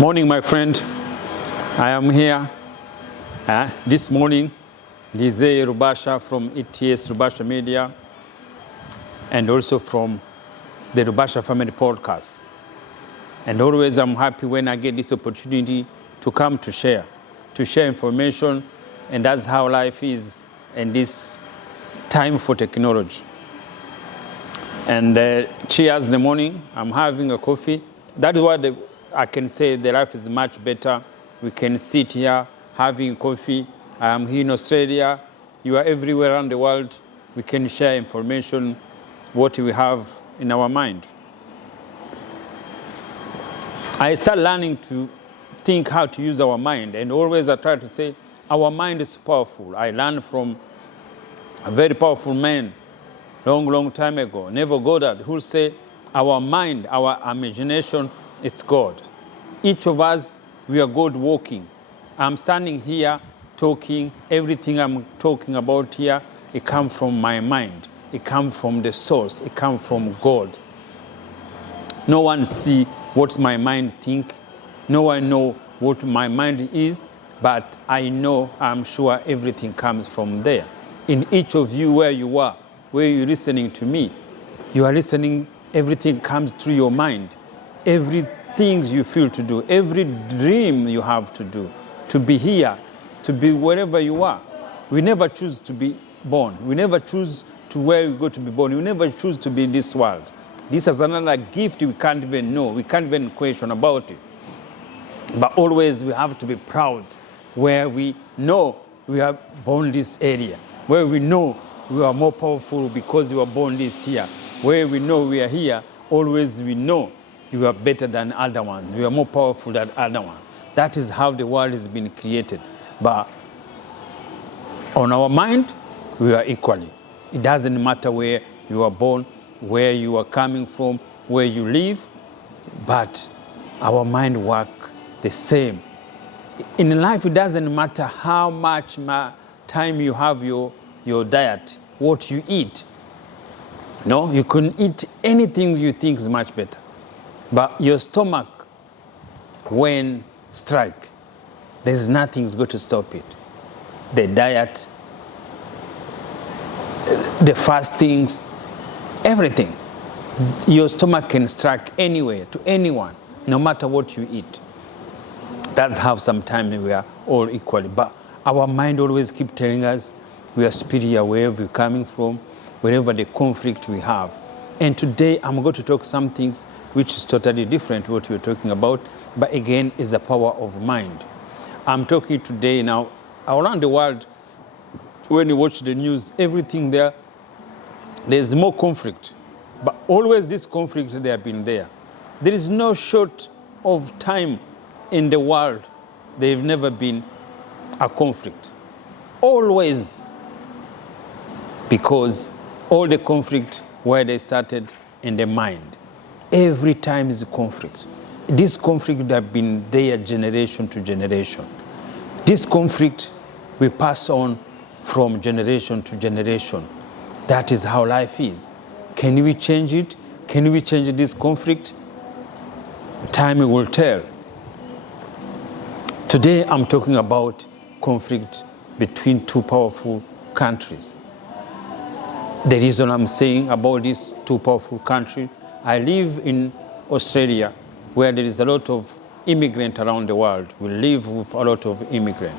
Morning, my friend. I am here this morning. Ndizeye Rubasha from ETS Rubasha Media and also from the Rubasha Family Podcast. And always I'm happy when I get this opportunity to come to share information, and that's how life is in this time for technology. And cheers in the morning. I'm having a coffee. That is what I can say. The life is much better. We can sit here having coffee. I'm here in Australia. You are everywhere around the world. We can share information, what we have in our mind. I start learning to think how to use our mind, and always I try to say our mind is powerful. I learned from a very powerful man long time ago, Neville Goddard, who say our mind, our imagination, it's God. Each of us, we are God walking. I'm standing here talking, everything I'm talking about here, it comes from my mind. It comes from the source. It comes from God. No one see what my mind think. No one know what my mind is, but I know, I'm sure everything comes from there. In each of you, where you are, where you're listening to me, you are listening, everything comes through your mind. Everything you feel to do, every dream you have to do, to be here, to be wherever you are. We never choose to be born. We never choose to where we go to be born. We never choose to be in this world. This is another gift we can't even know. We can't even question about it. But always we have to be proud where we know we are born this area, where we know we are more powerful because we were born this year. Where we know we are here, always we know you are better than other ones. We are more powerful than other ones. That is how the world has been created. But on our mind, we are equally. It doesn't matter where you are born, where you are coming from, where you live, but our mind works the same. In life, it doesn't matter how much time you have your diet, what you eat. No, you can eat anything you think is much better. But your stomach, when strike, there's nothing going to stop it. The diet, the fastings, everything. Your stomach can strike anywhere, to anyone, no matter what you eat. That's how sometimes we are all equally. But our mind always keeps telling us we are superior wherever we're coming from, wherever the conflict we have. And today I'm going to talk some things which is totally different to what we're talking about, but again is the power of mind. I'm talking today now around the world. When you watch the news, everything there's more conflict. But always this conflict, they have been there. There is no short of time in the world there've never been a conflict. Always. Because all the conflict where they started in the mind. Every time is a conflict. This conflict would have been there generation to generation. This conflict we pass on from generation to generation. That is how life is. Can we change it? Can we change this conflict? Time will tell. Today I'm talking about conflict between two powerful countries. The reason I'm saying about these two powerful countries, I live in Australia where there is a lot of immigrants around the world. We live with a lot of immigrants.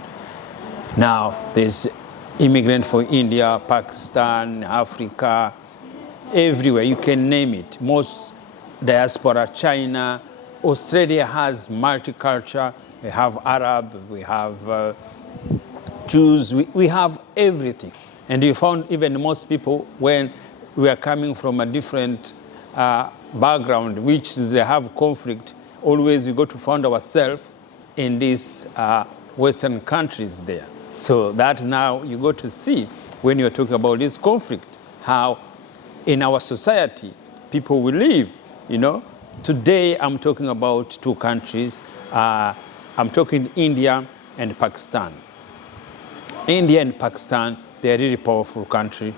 Now there's immigrants from India, Pakistan, Africa, everywhere, you can name it. Most diaspora, China. Australia has multicultural. We have Arab, we have Jews, we have everything. And you found even most people, when we are coming from a different background, which they have conflict, always we go to find ourselves in these Western countries there. So that now you go to see when you're talking about this conflict, how in our society people will live, you know. Today I'm talking about two countries. I'm talking India and Pakistan. India and Pakistan, they're really powerful country,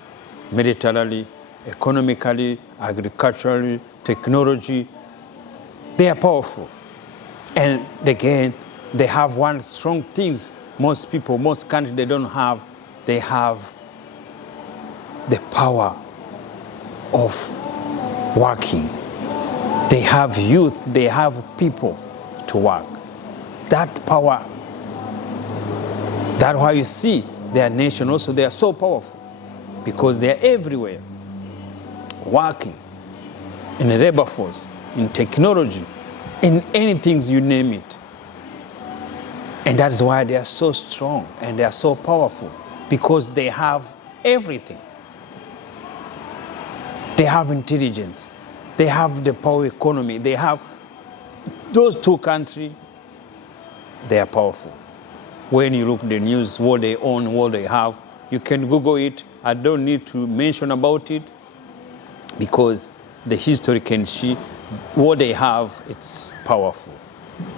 militarily, economically, agriculturally, technology. They are powerful. And again, they have one strong things most people, most countries, they don't have. They have the power of working. They have youth, they have people to work. That power, that's why you see their nation also, they are so powerful because they are everywhere, working in the labor force, in technology, in anything you name it. And that's why they are so strong and they are so powerful, because they have everything. They have intelligence, they have the power economy, they have those two countries, they are powerful. When you look at the news, what they own, what they have, you can Google it. I don't need to mention about it because the history can see what they have, it's powerful.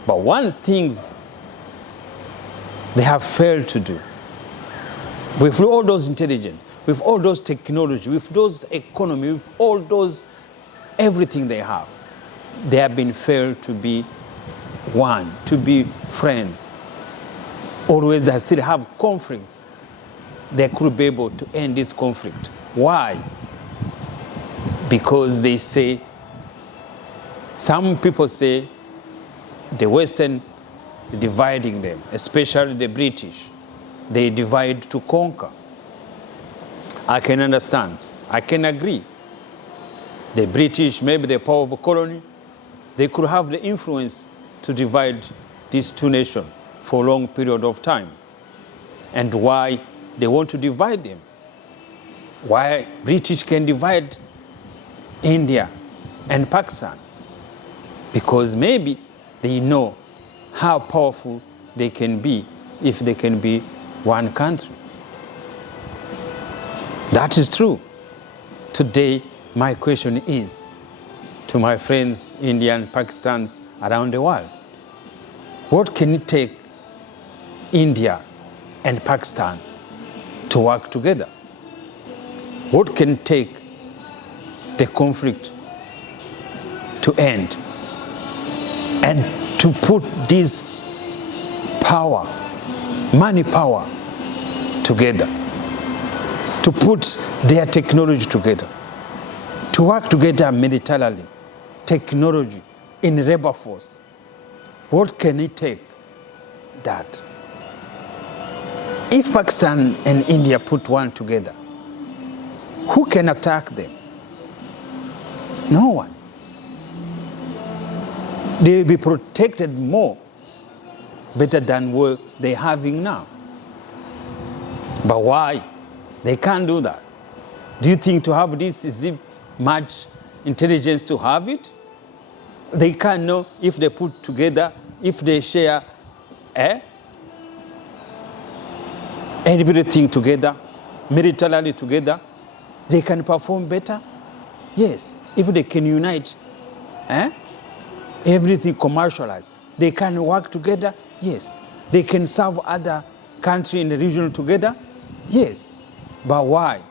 But one thing they have failed to do, with all those intelligence, with all those technology, with those economy, with all those everything they have been failed to be one, to be friends. Always they still have conflicts. They could be able to end this conflict. Why? Because they say, some people say the Western dividing them, especially the British. They divide to conquer. I can understand. I can agree. The British, maybe the power of a colony, they could have the influence to divide these two nations for a long period of time. And why they want to divide them? Why British can divide India and Pakistan? Because maybe they know how powerful they can be if they can be one country. That is true. Today, my question is to my friends, Indian, Pakistans around the world, what can it take India and Pakistan to work together? What can take the conflict to end and to put this power, money power together, to put their technology together, to work together militarily, technology, in labor force? What can it take that? If Pakistan and India put one together, who can attack them? No one. They will be protected more, better than what they're having now. But why? They can't do that. Do you think to have this is it much intelligence to have it? They can't know if they put together, if they share everything together, militarily together, they can perform better? Yes. If they can unite, everything commercialized, they can work together? Yes. They can serve other countries in the region together? Yes. But why?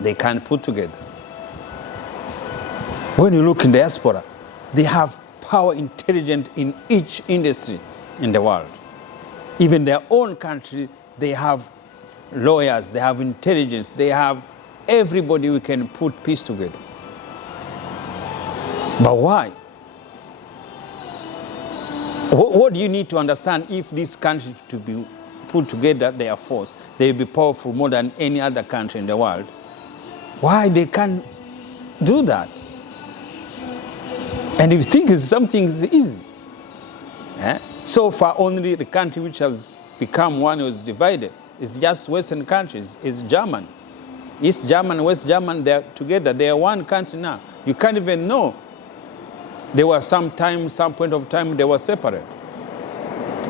They can't put together. When you look in diaspora, they have power, intelligence in each industry in the world. Even their own country, they have lawyers, they have intelligence, they have everybody who can put peace together. But why? What do you need to understand if these countries to be put together, their force, they will be powerful more than any other country in the world? Why they can't do that? And if you think it's something easy, so far only the country which has become one was divided is just Western countries, is German. East German, West German, they're together, they are one country now. You can't even know. There was some point of time they were separate.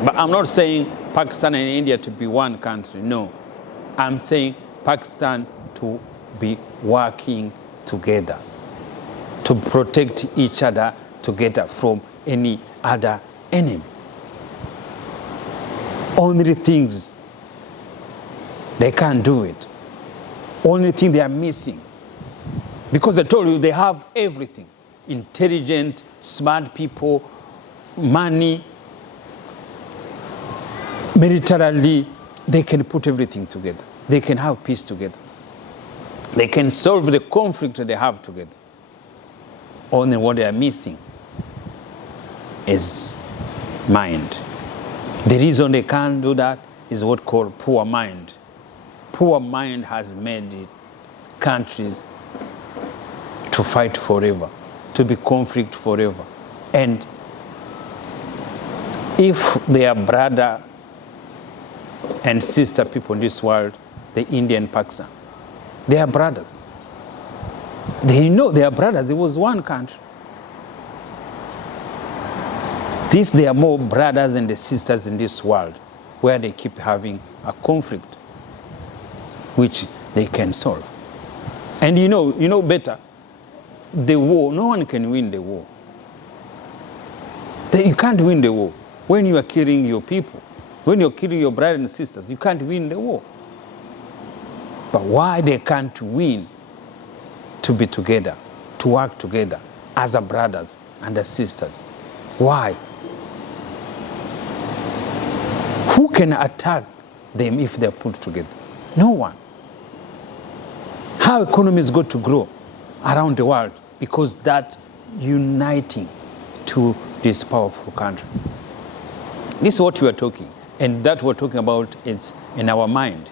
But I'm not saying Pakistan and India to be one country, no. I'm saying Pakistan to be working together, to protect each other together from any other enemy. Only things they can't do it. Only thing they are missing. Because I told you they have everything. Intelligent, smart people, money, militarily, they can put everything together. They can have peace together. They can solve the conflict that they have together. Only what they are missing is mind. The reason they can't do that is what called poor mind. Poor mind has made countries to fight forever, to be conflict forever. And if they are brother and sister people in this world, the India and Pakistan, they are brothers. They know they are brothers. It was one country. They are more brothers and the sisters in this world, where they keep having a conflict, which they can solve. And you know better, the war, no one can win the war. You can't win the war. When you are killing your people, when you're killing your brothers and sisters, you can't win the war. But why they can't win? To be together, to work together as a brothers and as sisters. Why? Who can attack them if they're put together? No one. How economies go to grow around the world? Because that uniting to this powerful country. This is what we are talking, and that we're talking about is in our mind.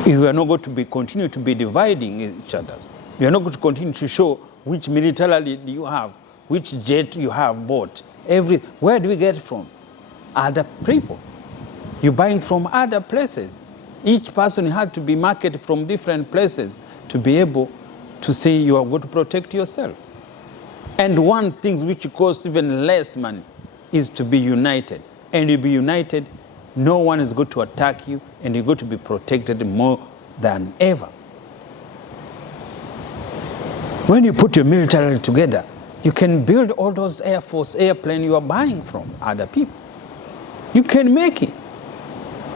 If we are not going to continue to be dividing each other, we are not going to continue to show which militarily you have, which jet you have bought. Where do we get it from? Other people. You're buying from other places. Each person had to be marketed from different places to be able to say you are going to protect yourself. And one thing which costs even less money is to be united. And you be united, no one is going to attack you, and you're going to be protected more than ever. When you put your military together, you can build all those Air Force airplanes you are buying from other people. You can make it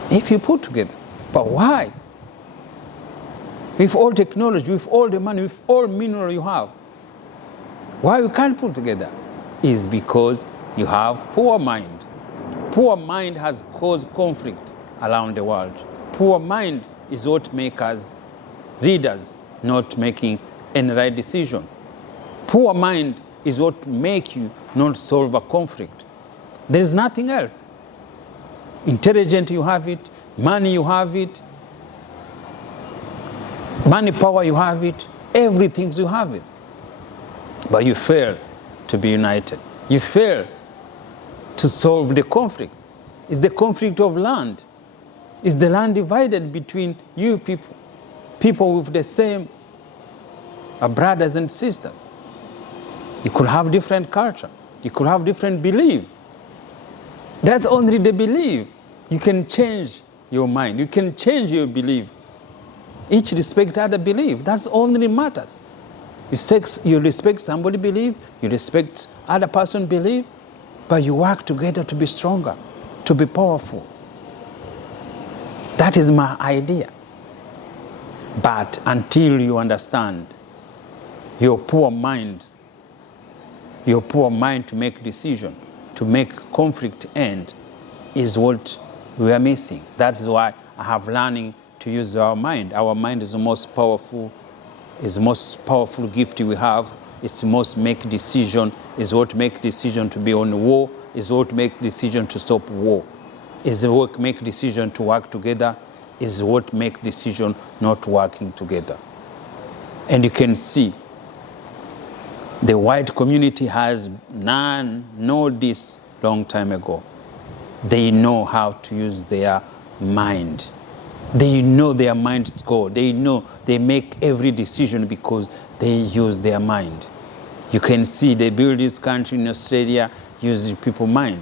if you put together. But why? With all technology, with all the money, with all mineral you have, why you can't put together? Is because you have poor mind. Poor mind has caused conflict around the world. Poor mind is what makes us leaders not making any right decision. Poor mind is what makes you not solve a conflict. There is nothing else. Intelligent you have it, money you have it, money power you have it, everything you have it. But you fail to be united. You fail to solve the conflict. It's the conflict of land. It's the land divided between you people. People with the same brothers and sisters. You could have different culture. You could have different belief. That's only the belief. You can change your mind. You can change your belief. Each respect other belief. That's only matters. You respect somebody belief, you respect other person belief, but you work together to be stronger, to be powerful. That is my idea. But until you understand your poor mind to make decision, to make conflict end, is what we are missing. That's why I have learning to use our mind. Our mind is the most powerful gift we have. It's most make decision, is what make decision to be on war, is what make decision to stop war, is what make decision to work together, is what make decision not working together. And you can see the white community has known this long time ago. They know how to use their mind. They know their mind's goal. They know they make every decision because they use their mind. You can see they build this country in Australia using people's mind.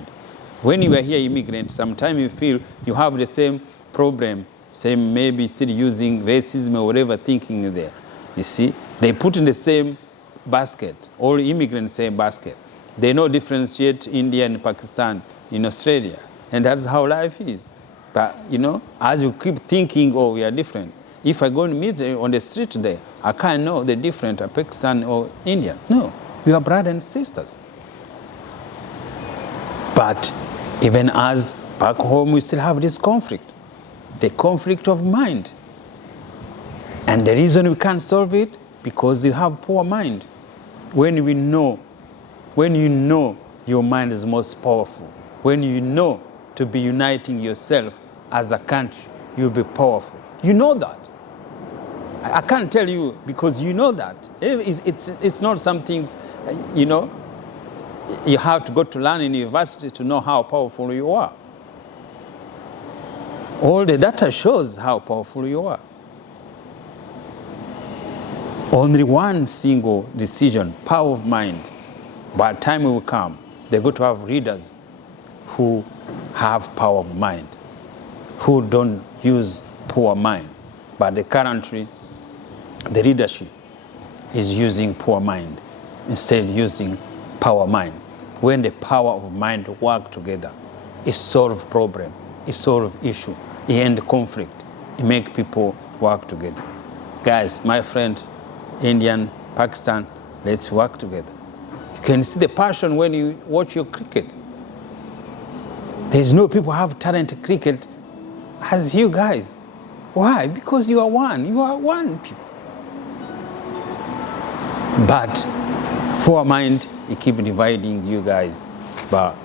When you are here immigrant, sometimes you feel you have the same problem, same maybe still using racism or whatever thinking there. You see, they put in the same basket, all immigrants same basket. They know differentiate India and Pakistan in Australia, and that's how life is. But as you keep thinking, oh, we are different. If I go and meet on the street today, I can't know the difference of Pakistan or India. No, We are brothers and sisters. But even as back home, we still have this conflict, the conflict of mind. And the reason we can't solve it, because you have poor mind. When you know your mind is most powerful, when you know to be uniting yourself as a country, you'll be powerful. You know that. I can't tell you because you know that. It's not some things, you have to go to learn in university to know how powerful you are. All the data shows how powerful you are. Only one single decision, power of mind. By the time it will come, they're going to have leaders who have power of mind, who don't use poor mind. But currently, the leadership is using poor mind instead of using power mind. When the power of mind work together, it solve problem, it solve issue, it end conflict, it make people work together. Guys, my friend, Indian, Pakistan, let's work together. You can see the passion when you watch your cricket. There's no people who have talent in cricket as you guys. Why? Because you are one. You are one people. But poor mind, it keep dividing you guys. But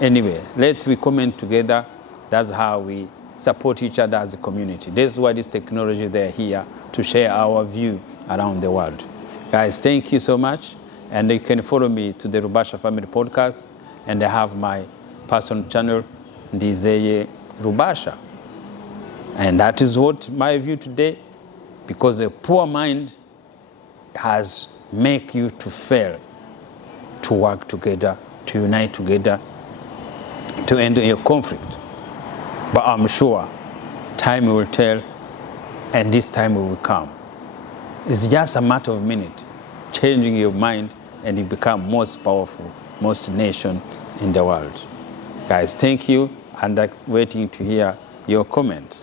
anyway, we comment together. That's how we support each other as a community. That's why this technology, they're here to share our view around the world. Guys, thank you so much. And you can follow me to the Rubasha Family Podcast. And I have my personal channel, Ndizeye Rubasha. And that is what my view today, because a poor mind has make you to fail to work together, to unite together, to end a conflict. But I'm sure time will tell, and this time will come. It's just a matter of minute, changing your mind, and you become most powerful, most nation in the world. Guys, thank you, and I'm waiting to hear your comments.